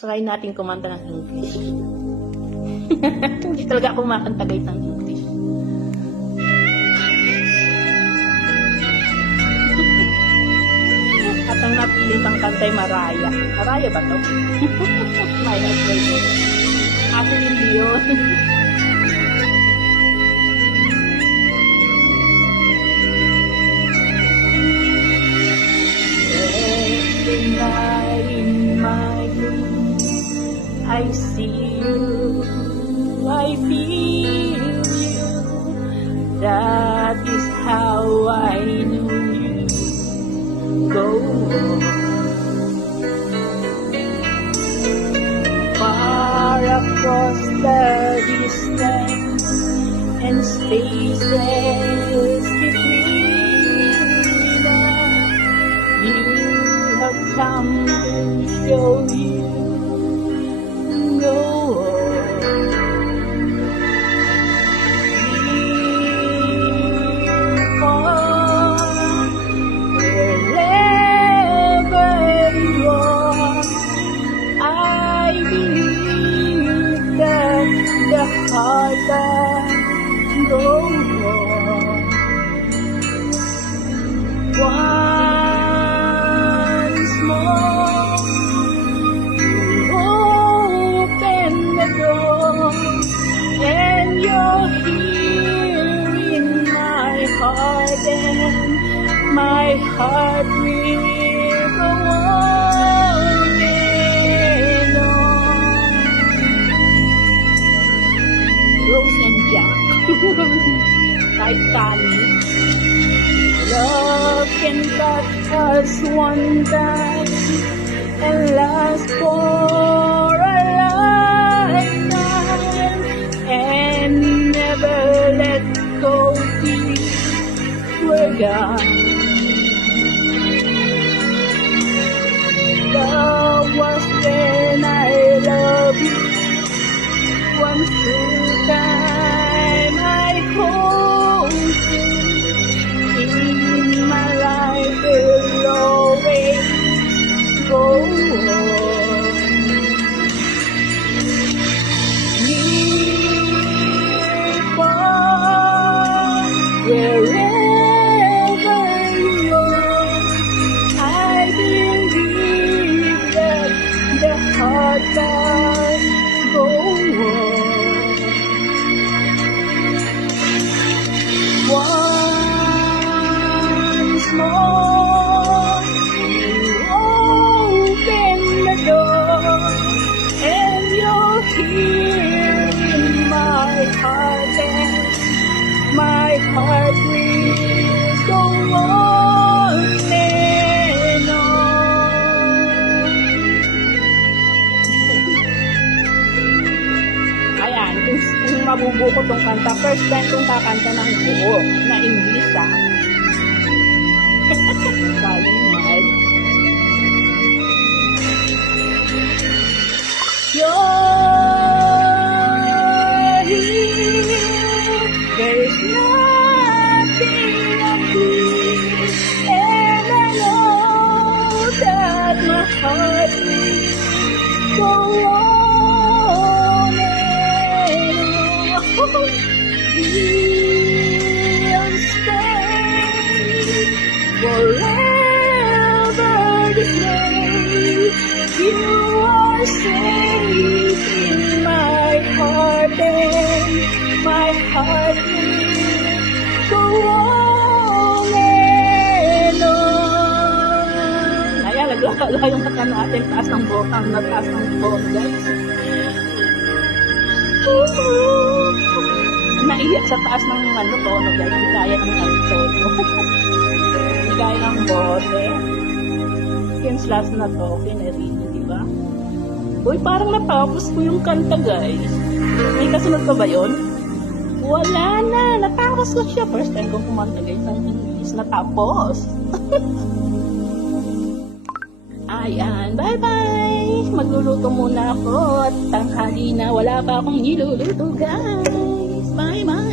Try natin kumanta ng English. Hindi talaga ako makanta guys ng English. At ang napili pang kanta ay Mariah. Mariah ba to? My husband. Ako hindi yun. Every night in my dreams I see you, I feel you. That is how I knew you. Go on. Far across the distance and spaces between us, you have come to show you. Go on. Wherever you are, I believe that the heart can go on. Once more, open the door, and you're here in my heart, and my heart will go on and on. Rose and Jack. Titanic. Love can touch us one time and last for a lifetime, and never let go till we're gone. Love was when I love you, one true time I hold you. In my life will always go on. Near, far, wherever you are, I believe that the heart can go on. Once more, you open the door, and you're here in my heart, and my heart will go on and on. Ayan, kung mabubuo ko tong kanta, first time kong kakanta ng buo, na English ah. Galing man. You're here, there's nothing I feel, and I know that my heart will go on and on. We'll stay forever this way. You are safe in my heart, and my heart will go on and on. Ayan, naglalala yung kata natin, taas ng botang, nataas ng phone, guys. Naiyak sa taas ng tono, guys. Hindi kaya ng tono. Hindi kaya ng bote. Since last na to, okay na rin, di ba? Uy, parang natapos ko yung kanta, guys. May kasunod pa ba yun? Wala na, natapos ko siya. First time kong kumanta, guys, ng English. Natapos. Ayan, bye-bye! Magluluto muna ako at tanghali na wala pa akong niluluto, guys. Bye-bye!